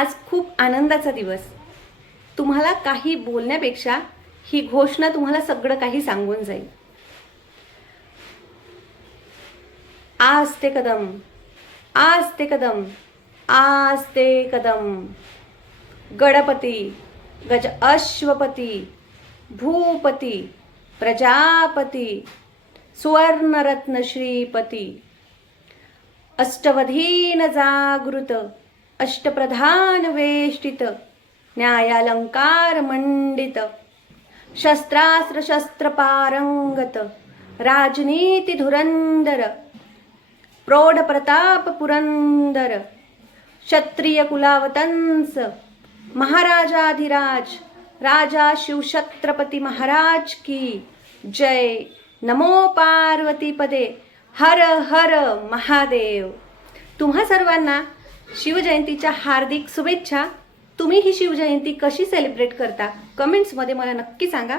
आज खूप आनंदाचा दिवस. तुम्हाला काही बोलण्यापेक्षा ही घोषणा तुम्हाला सगळं काही सांगून जाईल. आस्ते कदम, आस्ते कदम, आस्ते कदम. गणपती, गज अश्वपती, भूपती, प्रजापती, सुवर्णरत्न श्रीपती, अष्टवधीन जागृत, अष्टप्रधान वेष्टित, न्यायालंकार मंडित, शस्त्रास्त्र शस्त्र पारंगत, राजनीती धुरंदर, प्रौढ प्रताप पुरंदर, क्षत्रिय कुलावतंस, महाराजाधिराज, राजा शिवछत्रपती महाराज की जय. नमो पार्वती पदे, हर हर महादेव. तुम्हा सर्वांना शिवजयंतीच्या हार्दिक शुभेच्छा. तुम्ही ही शिवजयंती कशी सेलिब्रेट करता कमेंट्समध्ये मला नक्की सांगा.